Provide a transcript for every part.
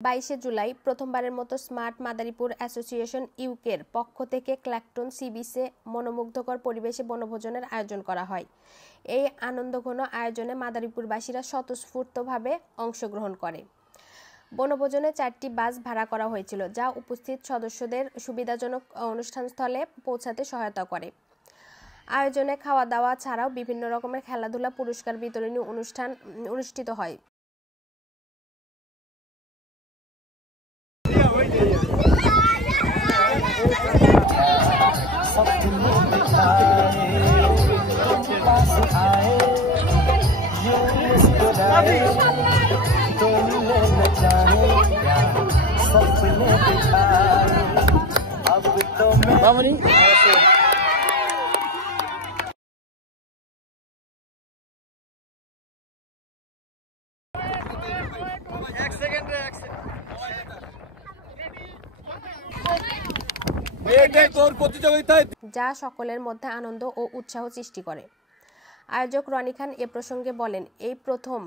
22 জুলাই প্রথমবারের মতো smart Madaripur association ইউকের পক্ষ থেকে ক্ল্যাকটন সি বিচে মনোমুগ্ধকর পরিবেশে বনভোজনের আয়োজন করা হয়। এই আনন্দঘন আয়োজনে মাদারীপুরবাসীরা স্বতঃস্ফূর্তভাবে অংশগ্রহণ করে। বনভোজনে 4টি বাস ভাড়া করা হয়েছিল, যা উপস্থিত সদস্যদের সুবিধাজনক অনুষ্ঠানস্থলে পৌঁছাতে সহায়তা করে। আয়োজনে খাওয়া দাওয়া ছাড়াও বিভিন্ন রকমের খেলাধুলা, পুরস্কার বিতরণী অনুষ্ঠান অনুষ্ঠিত হয়। যা সকলের মধ্যে আনন্দ ও উৎসাহ সৃষ্টি করে। আয়োজক রনি খান এ প্রসঙ্গে বলেন, এই প্রথম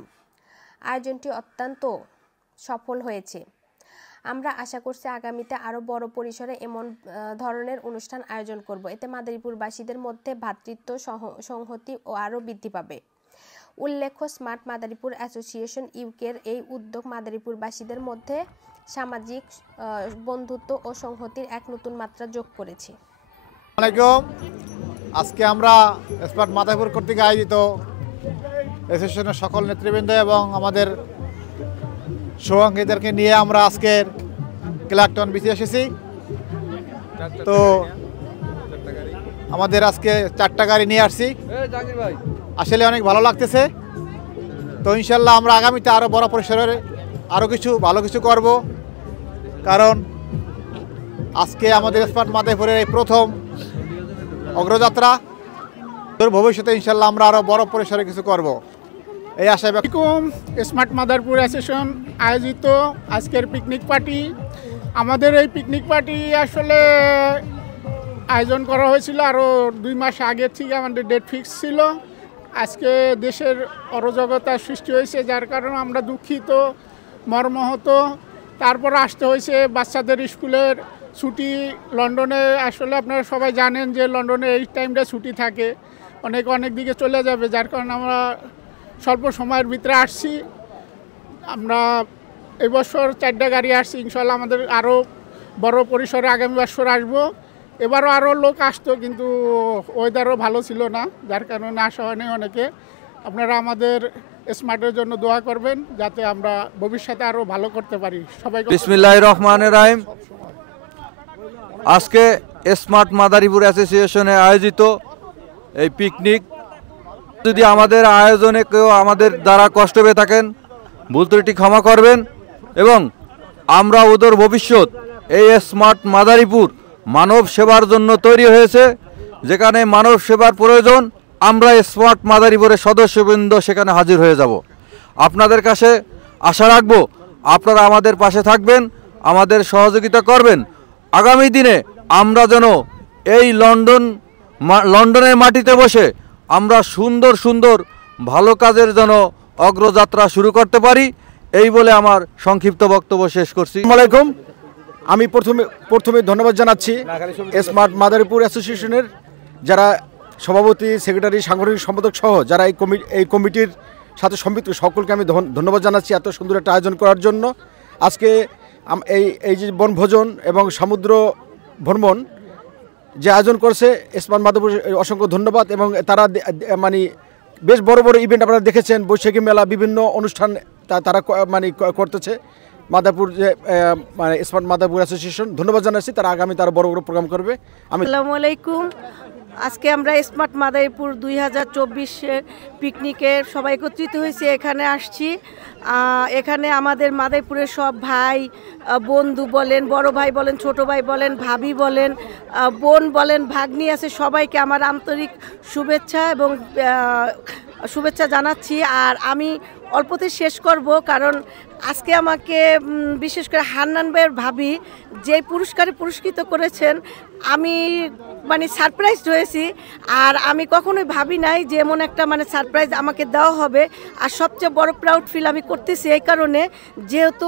আয়োজনটি অত্যন্ত সফল হয়েছে। আমরা আশা করছি আগামীতে আরও বড় পরিসরে এমন ধরনের অনুষ্ঠান আয়োজন করব। এতে মাদারীপুরবাসীদের মধ্যে ভ্রাতৃত্ব সংহতি ও আরও বৃদ্ধি পাবে। উল্লেখ্য, স্মার্ট মাদারীপুর অ্যাসোসিয়েশন ইউকের এই উদ্যোগ মাদারীপুরবাসীদের মধ্যে সামাজিক বন্ধুত্ব ও সংহতির এক নতুন মাত্রা যোগ করেছে। আজকে আমরা স্মার্ট মাদারীপুর কর্তৃক আয়োজিত অ্যাসোসিয়েশনের সকল নেতৃবৃন্দ এবং আমাদের সহযোগীদেরকে নিয়ে আমরা আজকের ক্ল্যাকটন বিচে এসেছি। তো আমাদের আজকে 4টা গাড়ি নিয়ে আসছি, আসলে অনেক ভালো লাগতেছে। তো ইনশাল্লাহ আমরা আগামীতে আরও বড় পরিসরে আরও ভালো কিছু করব, কারণ আজকে আমাদের স্মার্ট মাদারীপুরের এই প্রথম অগ্রযাত্রা। ভবিষ্যতে ইনশাল্লাহ আমরা আরও বড় পরিসরে কিছু করব এই আশায়। স্মার্ট মাদারীপুর অ্যাসোসিয়েশন আয়োজিত আজকের পিকনিক পার্টি। আমাদের এই পিকনিক পার্টি আসলে আয়োজন করা হয়েছিল আরও 2 মাস আগে থেকে, আমাদের ডেট ফিক্স ছিল। আজকে দেশের অরাজকতার সৃষ্টি হয়েছে, যার কারণে আমরা দুঃখিত, মর্মাহত। তারপর আসতে হয়েছে বাচ্চাদের স্কুলের ছুটি। লন্ডনে আসলে আপনারা সবাই জানেন যে লন্ডনে এই টাইমটা ছুটি থাকে, অনেক দিকে চলে যাবে, যার কারণে আমরা স্বল্প সময়ের ভিতরে আসছি। আমরা এবছর 4টা গাড়ি আসছি, ইনশাল্লাহ আমাদের আরও বড় পরিসরে আগামী বছর আসবো। এবারও আরও লোক আসতো, কিন্তু ওয়েদারও ভালো ছিল না, যার কারণে আসা হয়নি অনেকে। আপনারা আমাদের স্মার্টের জন্য দোয়া করবেন, যাতে আমরা ভবিষ্যতে আরও ভালো করতে পারি। সবাইকে বিসমিল্লাহির রহমানির রহিম। আজকে স্মার্ট মাদারীপুর অ্যাসোসিয়েশনে আয়োজিত এই পিকনিক, যদি আমাদের আয়োজনে কেউ আমাদের দ্বারা কষ্ট পেয়ে থাকেন, ভুল ত্রুটি ক্ষমা করবেন। এবং আমরা ওদের ভবিষ্যৎ, এই স্মার্ট মাদারীপুর মানব সেবার জন্য তৈরি হয়েছে। যেখানে মানব সেবার প্রয়োজন, আমরা স্মার্ট মাদারীপুরের সদস্যবৃন্দ সেখানে হাজির হয়ে যাব। আপনাদের কাছে আশা রাখবো আপনারা আমাদের পাশে থাকবেন, আমাদের সহযোগিতা করবেন। আগামী দিনে আমরা যেন এই লন্ডনের মাটিতে বসে আমরা সুন্দর ভালো কাজের জন্য অগ্রযাত্রা শুরু করতে পারি, এই বলে আমার সংক্ষিপ্ত বক্তব্য শেষ করছি। আসসালামু আলাইকুম। আমি প্রথমে ধন্যবাদ জানাচ্ছি স্মার্ট মাদারীপুর অ্যাসোসিয়েশনের যারা সভাপতি, সেক্রেটারি, সাংগঠনিক সম্পাদক সহ যারা এই কমিটির সাথে সম্পৃক্ত সকলকে আমি ধন্যবাদ জানাচ্ছি এত সুন্দর একটা আয়োজন করার জন্য। আজকে এই যে বনভোজন এবং সমুদ্র ভ্রমণ যে আয়োজন করছে স্মার্ট মাদারীপুর, অসংখ্য ধন্যবাদ। এবং তারা মানে বেশ বড় ইভেন্ট আপনারা দেখেছেন, বৈশাখী মেলা, বিভিন্ন অনুষ্ঠান তারা মানে করতেছে মাদারীপুর যে মানে স্মার্ট মাদারীপুর অ্যাসোসিয়েশন। ধন্যবাদ জানাচ্ছি, তারা আগামী তারা বড় প্রোগ্রাম করবে। আসসালামু আলাইকুম। আজকে আমরা স্মার্ট মাদারীপুর 2024-এর পিকনিকে সবাই একত্রিত হয়েছি, এখানে আসছি। এখানে আমাদের মাদারীপুরের সব ভাই বন্ধু বলেন, বড় ভাই বলেন, ছোট ভাই বলেন, ভাবি বলেন, বোন বলেন, ভাগ্নি আছে, সবাইকে আমার আন্তরিক শুভেচ্ছা জানাচ্ছি। আর আমি অল্পতে শেষ করব, কারণ আজকে আমাকে বিশেষ করে হান্নান ভাইয়ের ভাবি যে পুরস্কারে পুরস্কৃত করেছেন, আমি মানে সারপ্রাইজড হয়েছি। আর আমি কখনোই ভাবি নাই যে এমন একটা মানে সারপ্রাইজ আমাকে দেওয়া হবে। আর সবচেয়ে বড় প্রাউড ফিল আমি করতেছি এই কারণে, যেহেতু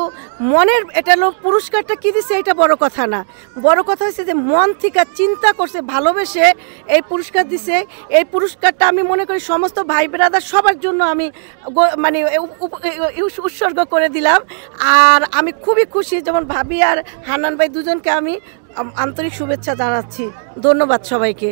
মনের এটা হলো পুরস্কারটা কী দিছে এটা বড় কথা না, বড় কথা হচ্ছে যে মন থেকে চিন্তা করছে, ভালোবেসে এই পুরস্কার দিছে। এই পুরস্কারটা আমি মনে করি সমস্ত ভাই ব্রাদার সবার জন্য আমি মানে উৎসর্গ করে দিলাম। আর আমি খুবই খুশি, যেমন ভাবি আর হান্নান ভাই দুজনকে আমি আন্তরিক শুভেচ্ছা জানাচ্ছি। ধন্যবাদ সবাইকে।